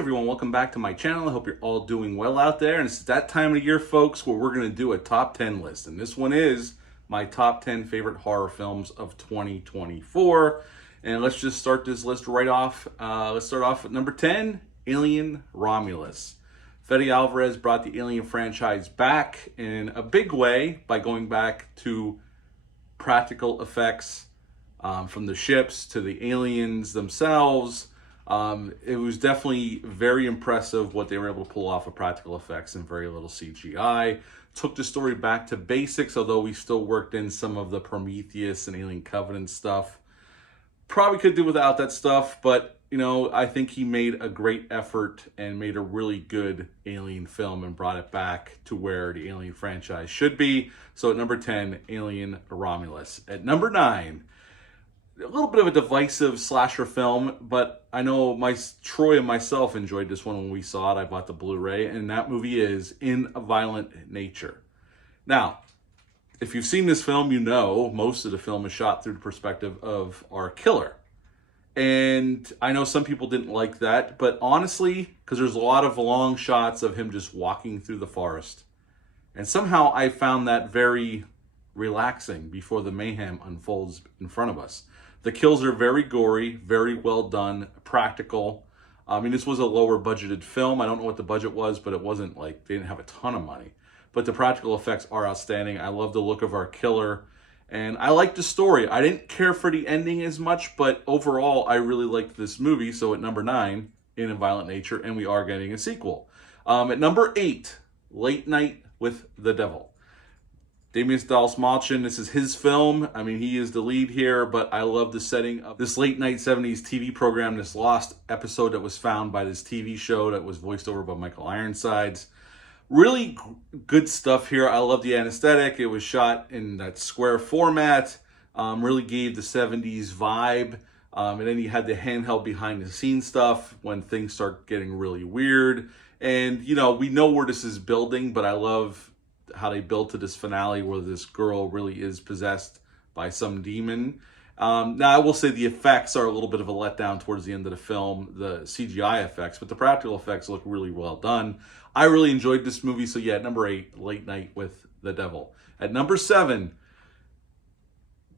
everyone, welcome back to my channel. I hope you're all doing well out there. And it's that time of the year, folks, where we're going to do a top 10 list. And this one is my top 10 favorite horror films of 2024. And let's just start this list right off. Let's start off at number 10, Alien Romulus. Fede Alvarez brought the Alien franchise back in a big way by going back to practical effects, from the ships to the aliens themselves. It was definitely very impressive what they were able to pull off of practical effects and very little CGI. Took the story back to basics, although we still worked in some of the Prometheus and Alien Covenant stuff. Probably could do without that stuff, but you know, I think he made a great effort and made a really good Alien film and brought it back to where the Alien franchise should be. So at number 10, Alien Romulus. At number 9, a little bit of a divisive slasher film, but I know Troy and myself enjoyed this one when we saw it. I bought the Blu-ray, and that movie is In a Violent Nature. Now, if you've seen this film, you know most of the film is shot through the perspective of our killer. And I know some people didn't like that, but honestly, because there's a lot of long shots of him just walking through the forest, and somehow I found that very relaxing before the mayhem unfolds in front of us. The kills are very gory, very well done, practical. I mean, this was a lower budgeted film. I don't know what the budget was, but it wasn't like they didn't have a ton of money. But the practical effects are outstanding. I love the look of our killer, and I like the story. I didn't care for the ending as much, but overall, I really liked this movie. So at number 9, In a Violent Nature, and we are getting a sequel. At number 8, Late Night with the Devil. Damian Dalsmalchin, this is his film. I mean, he is the lead here, but I love the setting of this late night 70s TV program, this lost episode that was found by this TV show that was voiced over by Michael Ironsides. Really good stuff here. I love the anesthetic. It was shot in that square format. Really gave the 70s vibe. And then you had the handheld behind the scenes stuff when things start getting really weird. And, you know, we know where this is building, but I love how they built to this finale where this girl really is possessed by some demon. Now, I will say the effects are a little bit of a letdown towards the end of the film, the CGI effects, but the practical effects look really well done. I really enjoyed this movie. So yeah, at number 8, Late Night with the Devil. At number 7,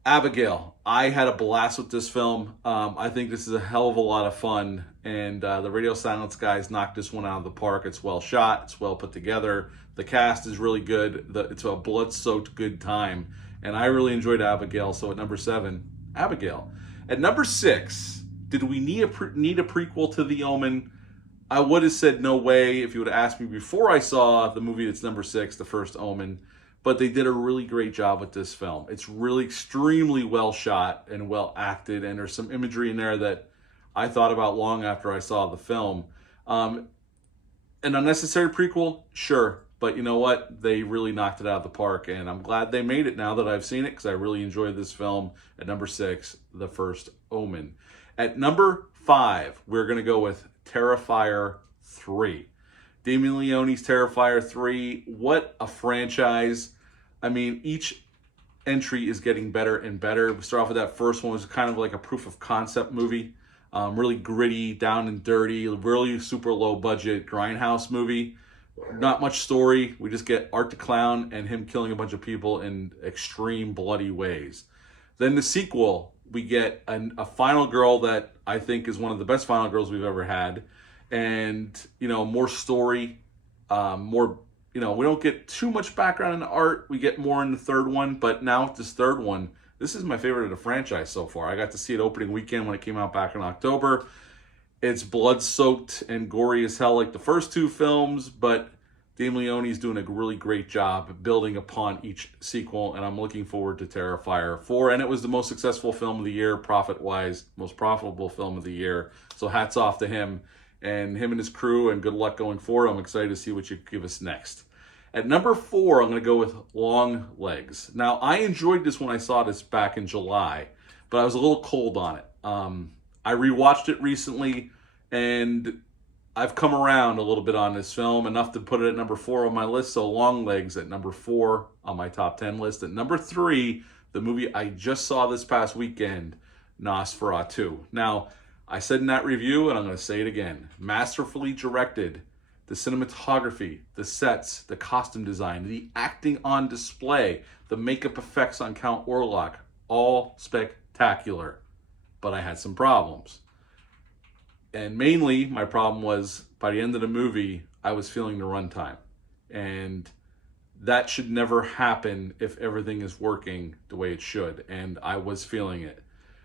Abigail. I had a blast with this film. I think this is a hell of a lot of fun, and the Radio Silence guys knocked this one out of the park. It's well shot, it's well put together. The cast is really good. It's a blood-soaked good time, and I really enjoyed Abigail. So at number 7, Abigail. At number 6, did we need a prequel to The Omen? I would have said no way if you would have asked me before I saw the movie that's number 6, The First Omen. But they did a really great job with this film. It's really extremely well shot and well acted, and there's some imagery in there that I thought about long after I saw the film. An unnecessary prequel? Sure. But you know what? They really knocked it out of the park, and I'm glad they made it now that I've seen it, because I really enjoyed this film. At number 6, The First Omen. At number 5, we're going to go with Terrifier 3. Damien Leone's Terrifier 3, what a franchise. I mean, each entry is getting better and better. We start off with that first one, was kind of like a proof of concept movie. Really gritty, down and dirty, really super low budget grindhouse movie. Not much story. We just get Art the Clown and him killing a bunch of people in extreme bloody ways. Then the sequel, we get a final girl that I think is one of the best final girls we've ever had. And, you know, more story, more, you know, we don't get too much background in the art. We get more in the third one, but now with this third one, this is my favorite of the franchise so far. I got to see it opening weekend when it came out back in October. It's blood-soaked and gory as hell like the first 2 films, but Damien Leone's doing a really great job building upon each sequel, and I'm looking forward to Terrifier 4. And it was the most successful film of the year, profit-wise, most profitable film of the year. So hats off to him. And him and his crew, and good luck going forward. I'm excited to see what you give us next. At number 4, I'm going to go with Long Legs. Now, I enjoyed this when I saw this back in July, but I was a little cold on it. I rewatched it recently, and I've come around a little bit on this film, enough to put it at number 4 on my list. So Long Legs at number 4 on my top 10 list. At number 3, the movie I just saw this past weekend, Nosferatu. Now, I said in that review, and I'm going to say it again, masterfully directed. The cinematography, the sets, the costume design, the acting on display, the makeup effects on Count Orlok, all spectacular. But I had some problems. And mainly, my problem was, by the end of the movie, I was feeling the runtime. And that should never happen if everything is working the way it should. And I was feeling it.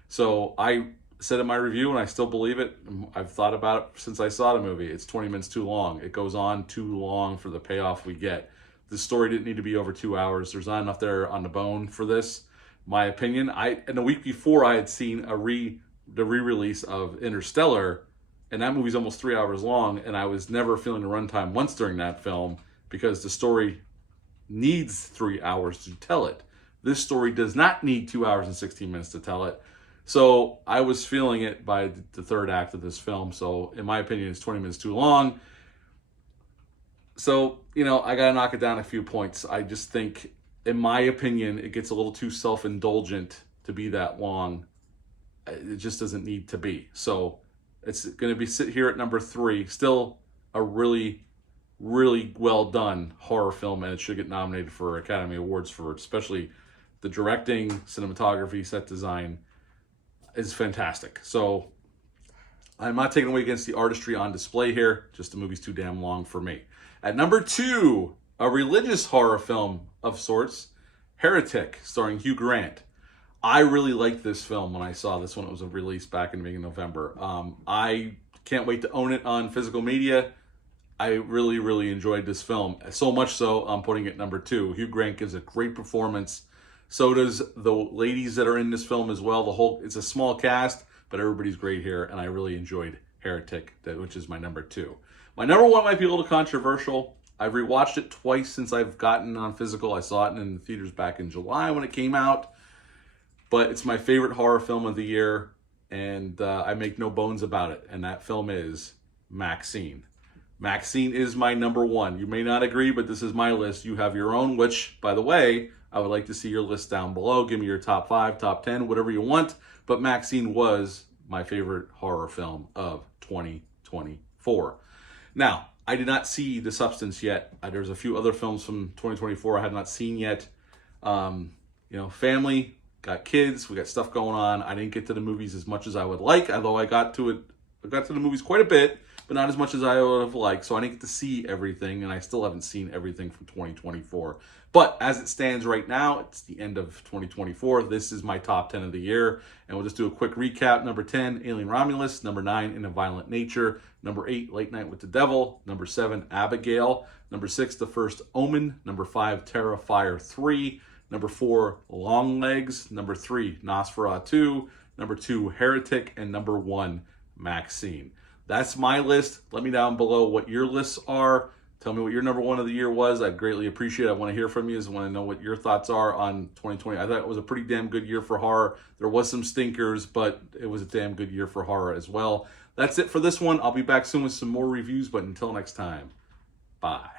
So I said in my review, and I still believe it, I've thought about it since I saw the movie, it's 20 minutes too long. It goes on too long for the payoff we get. The story didn't need to be over 2 hours. There's not enough there on the bone for this, my opinion. And the week before, I had seen the re-release of Interstellar, and that movie's almost 3 hours long, and I was never feeling the runtime once during that film because the story needs 3 hours to tell it. This story does not need 2 hours and 16 minutes to tell it. So I was feeling it by the third act of this film. So in my opinion, it's 20 minutes too long. So, I got to knock it down a few points. I just think, in my opinion, it gets a little too self-indulgent to be that long. It just doesn't need to be. So it's going to be sit here at number 3. Still a really, really well done horror film, and it should get nominated for Academy Awards for it, especially the directing, cinematography, set design is fantastic. So I'm not taking away against the artistry on display here, just the movie's too damn long for me. At number 2, a religious horror film of sorts, Heretic, starring Hugh Grant. I really liked this film when I saw this when it was released back in the beginning of November. I can't wait to own it on physical media. I really, really enjoyed this film. So much so, I'm putting it number 2. Hugh Grant gives a great performance. So does the ladies that are in this film as well. It's a small cast, but everybody's great here, and I really enjoyed Heretic, which is my number 2. My number 1 might be a little controversial. I've rewatched it twice since I've gotten on physical. I saw it in the theaters back in July when it came out, but it's my favorite horror film of the year, and I make no bones about it, and that film is Maxine. Maxine is my number 1. You may not agree, but this is my list. You have your own, which, by the way, I would like to see your list down below. Give me your top 5, top 10, whatever you want. But Maxine was my favorite horror film of 2024. Now, I did not see The Substance yet. There's a few other films from 2024 I have not seen yet. Family, got kids, we got stuff going on. I didn't get to the movies as much as I would like, although I got to the movies quite a bit, but not as much as I would have liked. So I didn't get to see everything, and I still haven't seen everything from 2024. But as it stands right now, it's the end of 2024. This is my top 10 of the year. And we'll just do a quick recap. Number 10, Alien Romulus. Number 9, In a Violent Nature. Number 8, Late Night with the Devil. Number 7, Abigail. Number 6, The First Omen. Number 5, Terrifier 3. Number 4, Longlegs. Number 3, Nosferatu. Number 2, Heretic. And number 1, Maxine. That's my list. Let me down below what your lists are. Tell me what your number 1 of the year was. I'd greatly appreciate it. I want to hear from you. I want to know what your thoughts are on 2020. I thought it was a pretty damn good year for horror. There was some stinkers, but it was a damn good year for horror as well. That's it for this one. I'll be back soon with some more reviews, but until next time, bye.